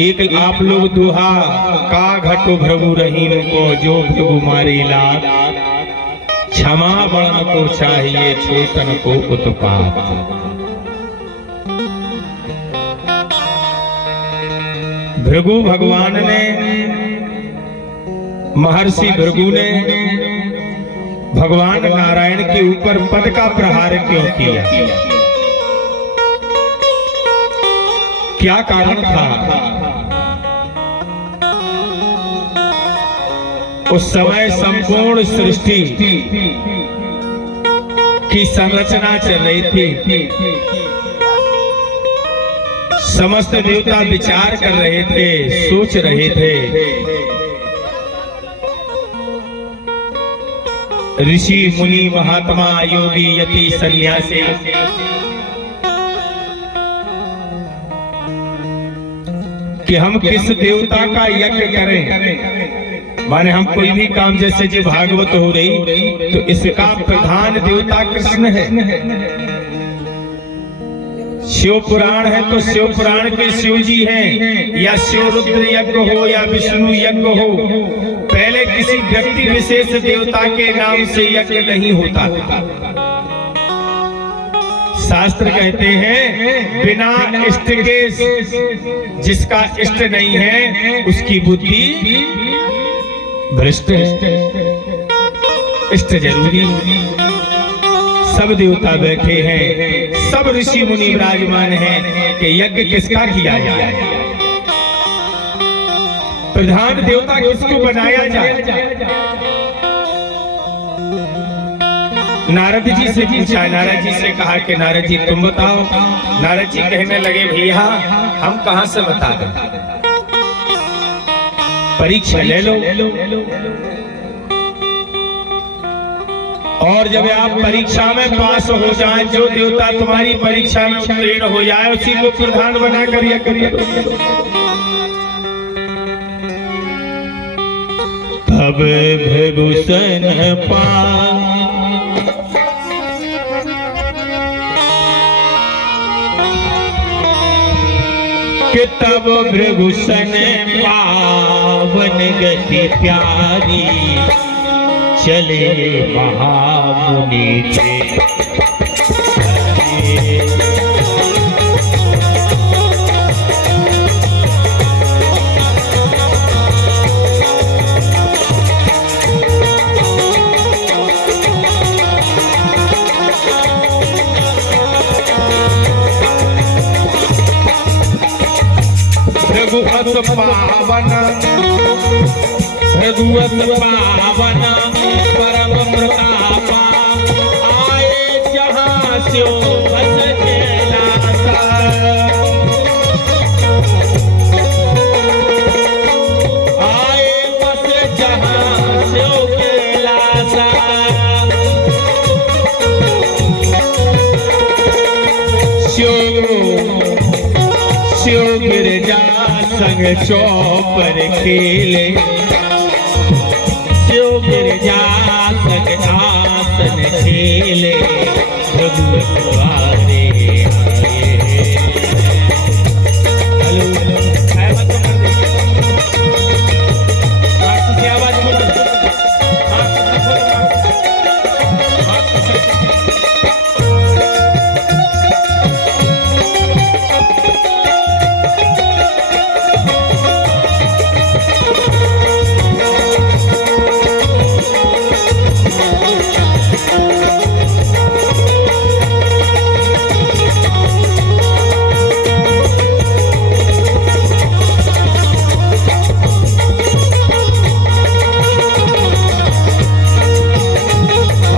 एक आप लोग दुहा का घटो भ्रभु रहीम को जो भ्रभु मारे लात, क्षमा बड़न को चाहिए छोटन को उत्पात। भृगु भगवान ने, महर्षि भृगु ने भगवान नारायण के ऊपर पद का प्रहार क्यों किया? क्या कारण था? उस समय संपूर्ण सृष्टि की संरचना चल रही थी। समस्त देवता विचार कर रहे थे, सोच रहे थे। ऋषि मुनि महात्मा योगी यति सन्यासी कि हम किस देवता का यज्ञ करें। माने हम कोई भी काम, जैसे जो भागवत हो रही तो इसका प्रधान देवता कृष्ण है। शिव पुराण है तो शिव पुराण के शिव जी हैं, या शिव रुद्र यज्ञ हो या विष्णु यज्ञ हो, पहले किसी व्यक्ति विशेष देवता के नाम से यज्ञ नहीं होता था। शास्त्र कहते हैं बिना इष्ट के, जिसका इष्ट नहीं है उसकी बुद्धि भ्रष्ट है। इष्ट जरूरी। सब देवता बैठे हैं, सब ऋषि मुनि विराजमान हैं कि यज्ञ किसका किया जाए, प्रधान देवता किसको बनाया जाए। नारद जी से पूछा, नारद जी से कहा कि नारद जी तुम बताओ। नारद जी कहने लगे भैया हम कहां से बता दें, परीक्षा ले लो। और जब आप परीक्षा में पास हो जाए, जो देवता तुम्हारी परीक्षा में उत्तीर्ण हो जाए उसी को प्रधान बना कर यह करिए। तब भृगुसन कि तब भृगुसन पावन गति प्यारी, चले महामुनि के। रघुवत पावन, रघुवत पावन परम प्रतापा, आए जहाँ स्यो बस कैलासा। आए बस जहाँ स्यो कैलासा। स्यो गिरजा संग चौपर खेले, स्यो गिरजा संग आसन खेले, रघुवत वारे आए। हेलो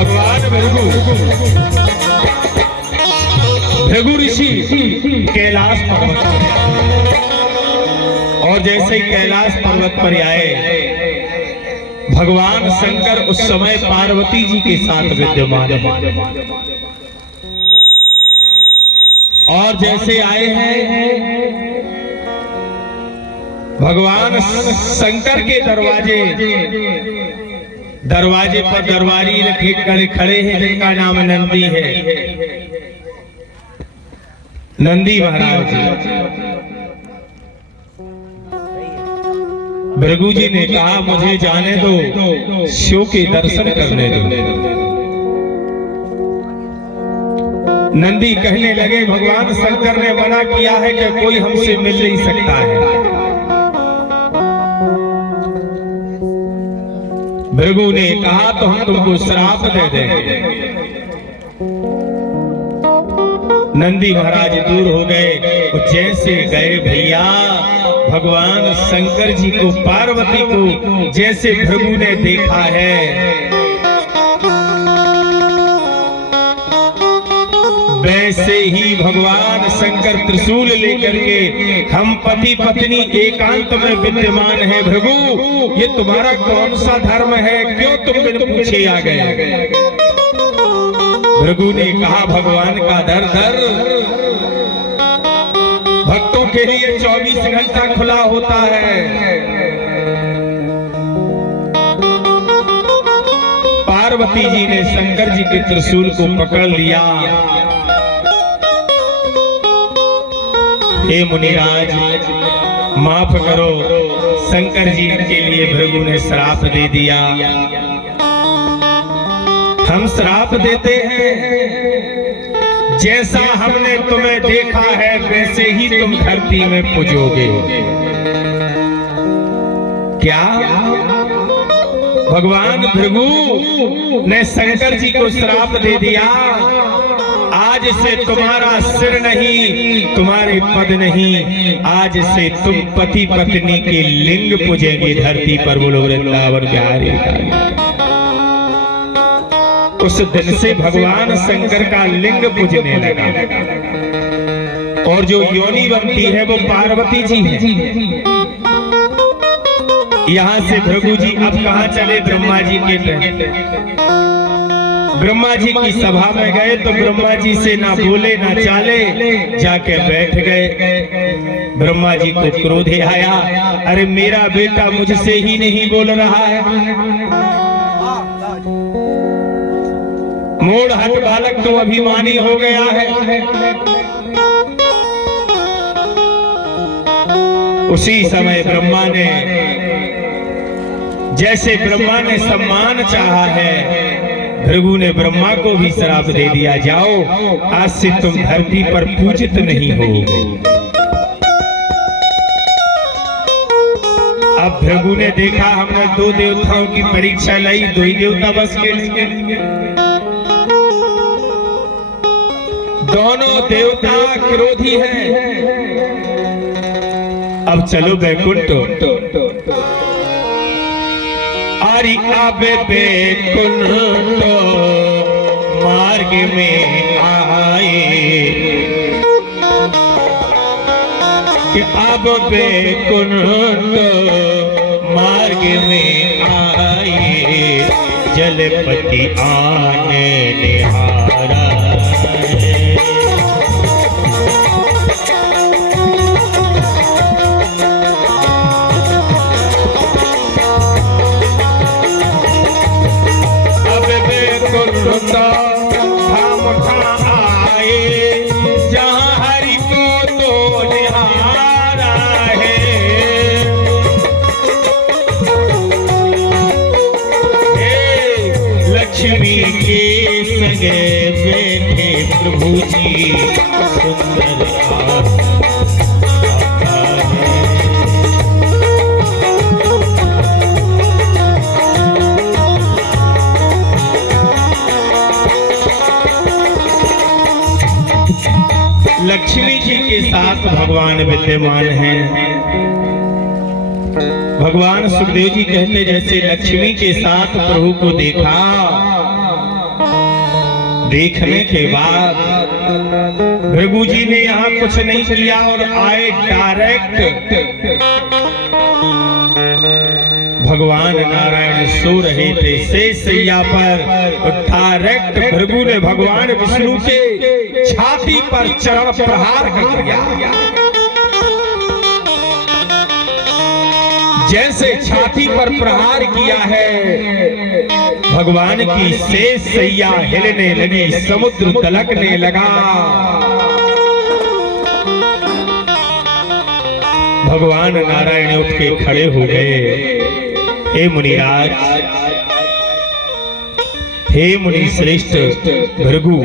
आवाज बोलो। भृगु ऋषि कैलाश पर्वत पर, और जैसे ही कैलाश पर्वत पर आए, भगवान शंकर उस समय पार्वती जी के साथ विद्यमान है। और जैसे आए हैं भगवान शंकर के दरवाजे पर दरबारी रखे खड़े हैं, जिनका नाम नंदी है। नंदी महाराज भृगु जी ने कहा मुझे जाने दो, शिव के दर्शन करने दो। नंदी कहने लगे भगवान शंकर ने मना किया है कि कोई हमसे मिल नहीं सकता है। भृगु ने कहा तो हम तुमको श्राप दे देंगे। नंदी महाराज दूर हो गए। जैसे गए भैया भगवान शंकर जी को, पार्वती को जैसे भृगु ने देखा है वैसे ही भगवान शंकर त्रिशूल लेकर के हम पति पत्नी एकांत में विद्यमान है। भृगु ये तुम्हारा कौन सा धर्म है, क्यों तुम बिन पूछे आ गए? भृगु ने कहा भगवान का दर भक्तों के लिए 24 घंटा खुला होता है। पार्वती जी ने शंकर जी के त्रिशूल को पकड़ लिया। हे मुनिराज माफ करो, शंकर जी के लिए भृगु ने श्राप दे दिया। हम श्राप देते हैं, जैसा हमने तुम्हें देखा है वैसे ही तुम धरती में पूजोगे। क्या भगवान भृगु ने शंकर जी को श्राप दे दिया? आज से तुम्हारा सिर नहीं, तुम्हारे पद नहीं, आज से तुम पति पत्नी के लिंग पूजेंगे धरती पर। बोलो वृंदावन बिहारी। उस दिन से भगवान शंकर का लिंग पूजने लगा। और जो योनि बनती है वो पार्वती जी है। यहाँ से भृगु जी अब कहाँ चले? ब्रह्मा जी के तहत। ब्रह्मा जी की सभा में गए तो ब्रह्मा जी से ना बोले ना चाले, जाके बैठ गए। ब्रह्मा जी को क्रोध आया, अरे मेरा बेटा मुझसे ही नहीं बोल रहा है। मूढ़ हट बालक तो अभिमानी हो गया है। उसी समय ब्रह्मा ने, जैसे ब्रह्मा ने सम्मान चाहा है, भृगु ने ब्रह्मा को भी श्राप दे दिया, जाओ आज से तुम धरती पर पूजित नहीं हो। अब भृगु ने देखा हमने 2 देवताओं की परीक्षा लाई, 2 ही देवता बस के लिए। दोनों देवता क्रोधी हैं। अब चलो बैकुंठ। आरी आबे बैकुंठ मार्ग में आए, कि अब बैकुंठ मार्ग में आए, जलपति आने निहारा। धाम आए जहाँ हरि को तो निहारा है। लक्ष्मी के संगे बैठे प्रभु जी सुंदर लक्ष्मी जी के साथ भगवान विद्यमान हैं। भगवान सुखदेव जी कहते जैसे लक्ष्मी के साथ प्रभु को देखा, देखने के बाद भृगु जी ने यहाँ कुछ नहीं किया और आए डायरेक्ट। भगवान नारायण सो रहे थे शेषशैया पर, डायरेक्ट भृगु ने भगवान विष्णु के छाती पर चरण प्रहार कर दिया। जैसे छाती पर प्रहार किया है, भगवान की शेषशैया हिलने लगी, समुद्र दलकने लगा। भगवान नारायण उठ के खड़े हो गए। हे मुनिराज, हे मुनि श्रेष्ठ भृगु,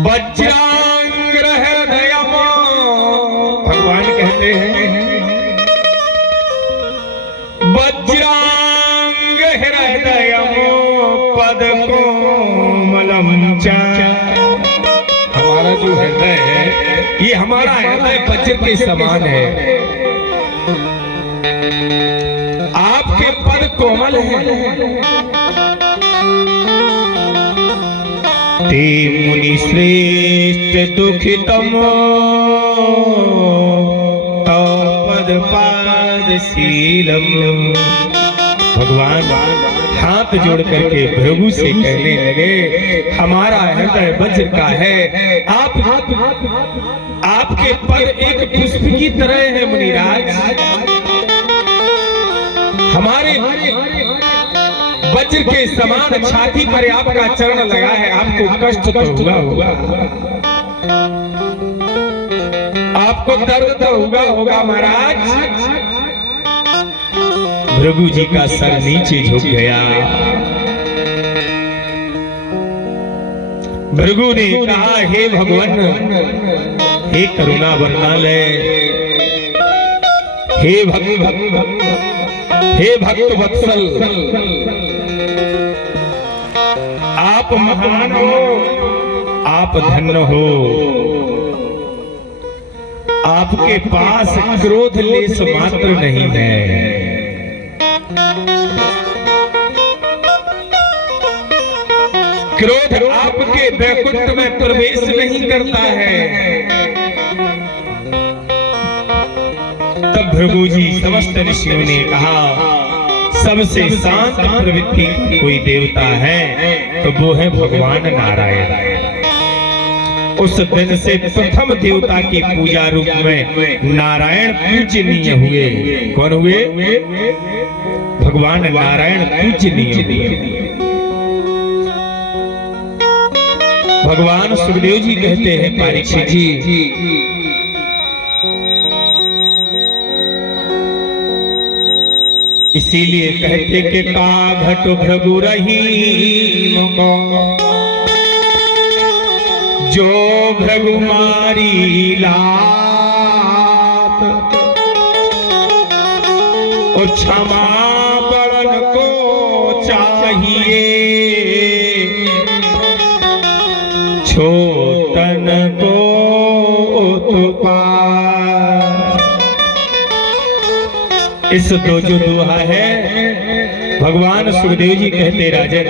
वज्रांग हृदयम, भगवान कहते हैं वज्रांग हृदयम पद कोमलम च। हमारा जो हृदय है, ये हमारा हृदय वज्र के समान है। आपके पद कोमल हैं। ते मुनि श्रेष्ठ दुखितम तव पद पाद शीलम। भगवान हाथ जोड़ करके भृगु से कहने लगे, हमारा हृदय वज्र का है, आपके पद एक पुष्प की तरह है मुनिराज। हमारे वज्र के समान छाती पर आपका चरण लगा है, आपको कष्ट तो होगा, आपको दर्द तो होगा महाराज। भृगु जी का सर नीचे झुक गया। भृगु ने कहा, हे भगवान, हे करुणा वर्णालय, हे भक्त वत्सल, आप महान हो, आप धन्य हो। आपके पास क्रोध लेस मात्र नहीं है। क्रोध आपके वैकुंठ में प्रवेश नहीं करता है। तब भृगु जी समस्त ऋषियों ने कहा, सबसे शांत प्रवृत्ति कोई देवता है तो वो है भगवान नारायण। उस दिन से प्रथम देवता की पूजा रूप में नारायण पूजनीय हुए। कौन हुए? भगवान नारायण पूजनीय हुए। भगवान सुखदेव जी कहते हैं, परीक्षित जी, इसीलिए कहते कि काघट भृगु रहीम को जो भृगु मारी लात, और क्षमा बड़न को चाहिए, छोटन को उत्पात। इस दो जो दोहा है, भगवान सुखदेव जी कहते, राजन